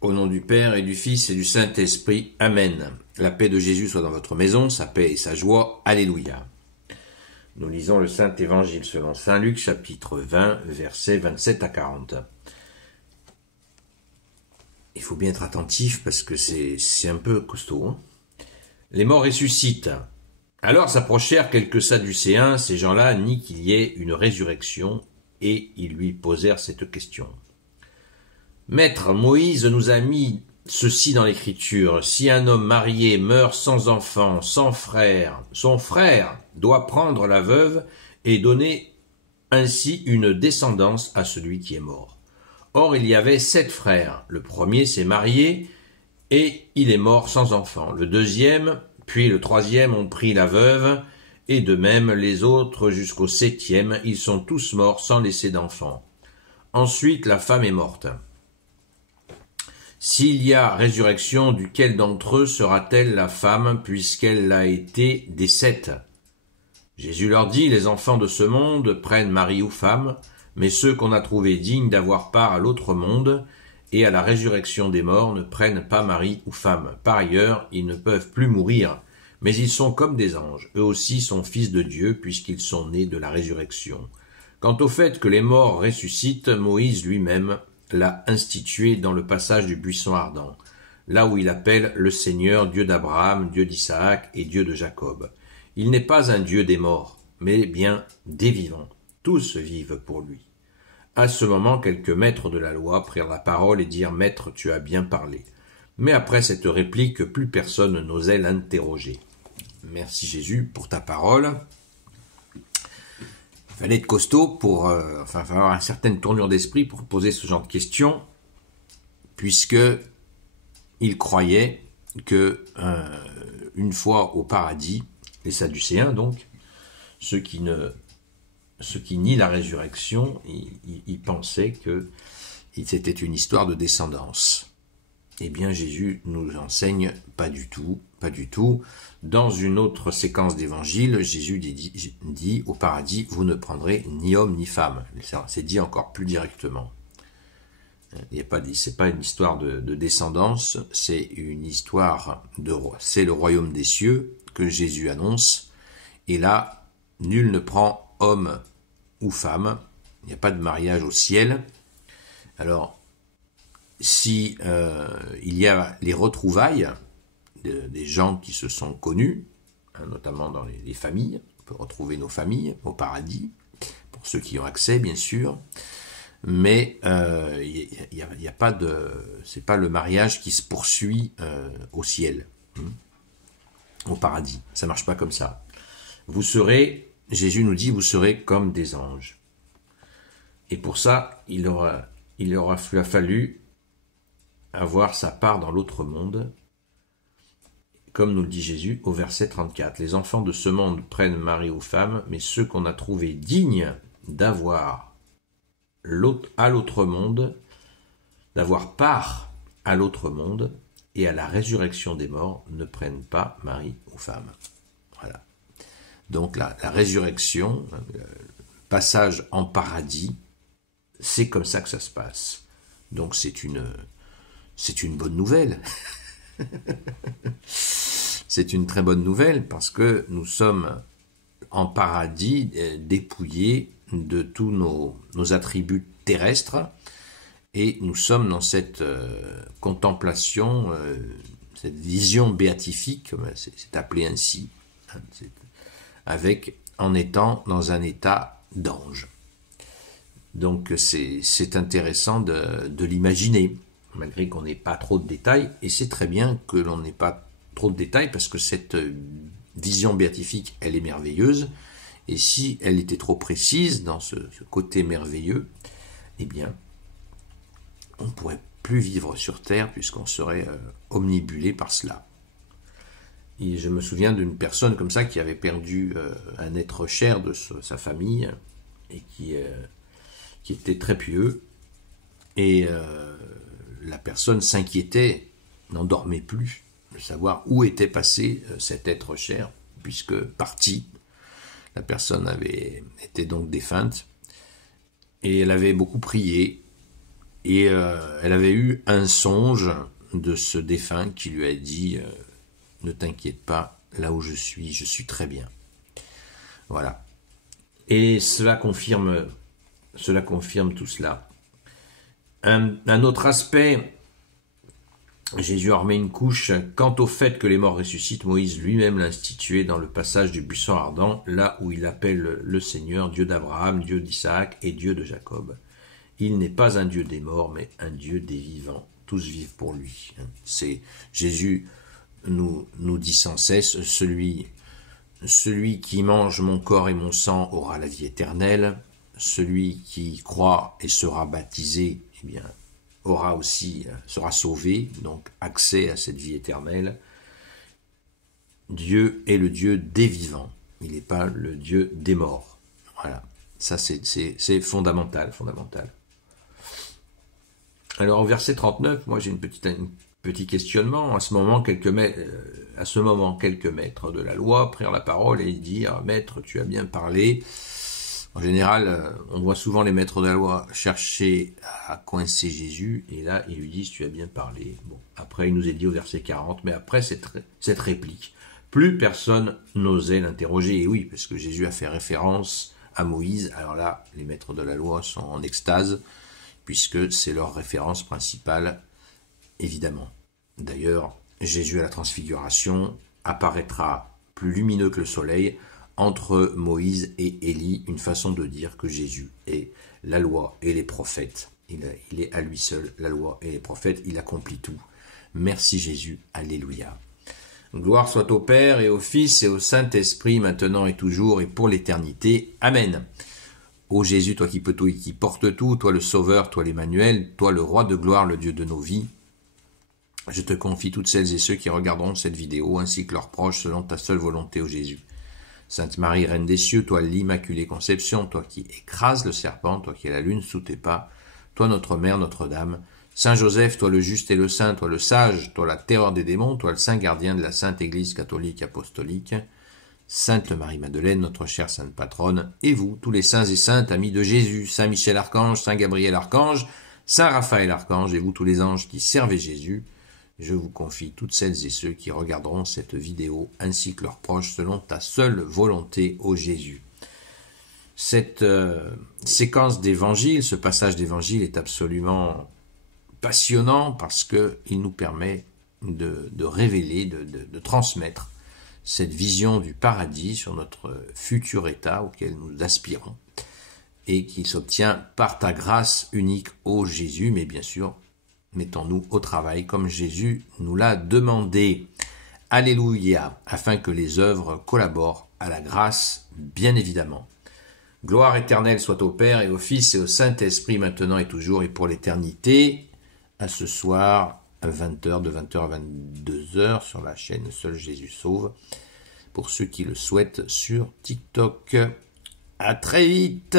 Au nom du Père et du Fils et du Saint-Esprit. Amen. La paix de Jésus soit dans votre maison, sa paix et sa joie. Alléluia. Nous lisons le Saint-Évangile selon saint Luc, chapitre 20, versets 27 à 40. Il faut bien être attentif parce que c'est un peu costaud. Hein. Les morts ressuscitent. Alors s'approchèrent quelques Sadducéens, ces gens-là nient qu'il y ait une résurrection, et ils lui posèrent cette question. Maître, Moïse nous a mis ceci dans l'Écriture. Si un homme marié meurt sans enfant, sans frère, son frère doit prendre la veuve et donner ainsi une descendance à celui qui est mort. Or, il y avait 7 frères. Le premier s'est marié et il est mort sans enfant. Le deuxième, puis le troisième ont pris la veuve, et de même les autres jusqu'au 7e, ils sont tous morts sans laisser d'enfant. Ensuite, la femme est morte. S'il y a résurrection, duquel d'entre eux sera-t-elle la femme, puisqu'elle l'a été des 7? Jésus leur dit, les enfants de ce monde prennent mari ou femme, mais ceux qu'on a trouvés dignes d'avoir part à l'autre monde et à la résurrection des morts ne prennent pas mari ou femme. Par ailleurs, ils ne peuvent plus mourir, mais ils sont comme des anges. Eux aussi sont fils de Dieu, puisqu'ils sont nés de la résurrection. Quant au fait que les morts ressuscitent, Moïse lui-même l'a institué dans le passage du buisson ardent, là où il appelle le Seigneur Dieu d'Abraham, Dieu d'Isaac et Dieu de Jacob. Il n'est pas un Dieu des morts, mais bien des vivants. Tous vivent pour lui. À ce moment, quelques maîtres de la loi prirent la parole et dirent « Maître, tu as bien parlé ». Mais après cette réplique, plus personne n'osait l'interroger. Merci Jésus pour ta parole. Il fallait être costaud pour, avoir une certaine tournure d'esprit pour poser ce genre de questions, puisque il croyait que une fois au paradis, les Sadducéens donc, ceux qui nient la résurrection, ils pensaient que c'était une histoire de descendance. Eh bien, Jésus nous enseigne pas du tout. Dans une autre séquence d'évangile, Jésus dit au paradis, vous ne prendrez ni homme ni femme. C'est dit encore plus directement. C'est pas une histoire de descendance, c'est une histoire c'est le royaume des cieux que Jésus annonce. Et là, nul ne prend homme ou femme. Il n'y a pas de mariage au ciel. Alors, si il y a les retrouvailles des gens qui se sont connus, notamment dans les familles, on peut retrouver nos familles au paradis, pour ceux qui ont accès bien sûr, mais il y a pas c'est pas le mariage qui se poursuit au ciel, au paradis, ça marche pas comme ça. Jésus nous dit, vous serez comme des anges. Et pour ça, il aura fallu avoir sa part dans l'autre monde, comme nous le dit Jésus au verset 34. Les enfants de ce monde prennent mari ou femme, mais ceux qu'on a trouvés dignes d'avoir à l'autre monde, d'avoir part à l'autre monde et à la résurrection des morts, ne prennent pas mari ou femme. Voilà. Donc la résurrection, le passage en paradis, c'est comme ça que ça se passe. Donc c'est une bonne nouvelle. C'est une très bonne nouvelle parce que nous sommes en paradis dépouillés de tous nos attributs terrestres et nous sommes dans cette contemplation, cette vision béatifique, c'est appelé ainsi, en étant dans un état d'ange. Donc c'est intéressant de l'imaginer, malgré qu'on n'ait pas trop de détails, et c'est très bien que l'on n'ait pas trop de détails, parce que cette vision béatifique, elle est merveilleuse, et si elle était trop précise dans ce côté merveilleux, eh bien, on ne pourrait plus vivre sur Terre, puisqu'on serait omnibulé par cela. Et je me souviens d'une personne comme ça, qui avait perdu un être cher de sa famille, et qui était très pieux, et la personne s'inquiétait, n'en dormait plus, de savoir où était passé cet être cher, puisque parti, la personne était donc défunte, et elle avait beaucoup prié, Et elle avait eu un songe de ce défunt qui lui a dit ne t'inquiète pas, là où je suis très bien. Voilà. Et cela confirme tout cela. Un autre aspect, Jésus en remet une couche. Quant au fait que les morts ressuscitent, Moïse lui-même l'a institué dans le passage du buisson ardent, là où il appelle le Seigneur Dieu d'Abraham, Dieu d'Isaac et Dieu de Jacob. Il n'est pas un Dieu des morts, mais un Dieu des vivants. Tous vivent pour lui. C'est Jésus nous dit sans cesse, celui qui mange mon corps et mon sang aura la vie éternelle. Celui qui croit et sera baptisé, eh bien, sera sauvé, donc accès à cette vie éternelle. Dieu est le Dieu des vivants. Il n'est pas le Dieu des morts. Voilà. Ça, c'est fondamental. Alors, au verset 39, moi, j'ai un petit questionnement. À ce moment, quelques maîtres de la loi prirent la parole et dirent « Maître, tu as bien parlé ». En général, on voit souvent les maîtres de la loi chercher à coincer Jésus, et là, ils lui disent « Tu as bien parlé ». Bon, après, il nous est dit au verset 40, mais après cette réplique, plus personne n'osait l'interroger. Et oui, parce que Jésus a fait référence à Moïse. Alors là, les maîtres de la loi sont en extase, puisque c'est leur référence principale, évidemment. D'ailleurs, Jésus à la transfiguration apparaîtra plus lumineux que le soleil entre Moïse et Élie, une façon de dire que Jésus est la loi et les prophètes. Il est à lui seul la loi et les prophètes, il accomplit tout. Merci Jésus, alléluia. Gloire soit au Père et au Fils et au Saint-Esprit, maintenant et toujours et pour l'éternité. Amen. Ô Jésus, toi qui peux tout et qui portes tout, toi le Sauveur, toi l'Emmanuel, toi le Roi de gloire, le Dieu de nos vies, je te confie toutes celles et ceux qui regarderont cette vidéo, ainsi que leurs proches, selon ta seule volonté, ô Jésus. Sainte Marie, Reine des cieux, toi l'Immaculée Conception, toi qui écrases le serpent, toi qui es la lune sous tes pas, toi notre Mère, Notre-Dame, Saint Joseph, toi le juste et le saint, toi le sage, toi la terreur des démons, toi le saint gardien de la Sainte Église catholique apostolique, Sainte Marie-Madeleine, notre chère Sainte Patronne, et vous, tous les saints et saintes, amis de Jésus, Saint Michel Archange, Saint Gabriel Archange, Saint Raphaël Archange, et vous tous les anges qui servez Jésus, je vous confie toutes celles et ceux qui regarderont cette vidéo, ainsi que leurs proches, selon ta seule volonté, ô Jésus. Cette séquence d'évangile, ce passage d'évangile est absolument passionnant parce qu'il nous permet de révéler, de transmettre cette vision du paradis sur notre futur état auquel nous aspirons et qui s'obtient par ta grâce unique, ô Jésus, mais bien sûr, mettons-nous au travail comme Jésus nous l'a demandé. Alléluia, afin que les œuvres collaborent à la grâce, bien évidemment. Gloire éternelle soit au Père et au Fils et au Saint-Esprit, maintenant et toujours et pour l'éternité. À ce soir, à 20h, de 20h à 22h, sur la chaîne Seul Jésus Sauve, pour ceux qui le souhaitent sur TikTok. À très vite.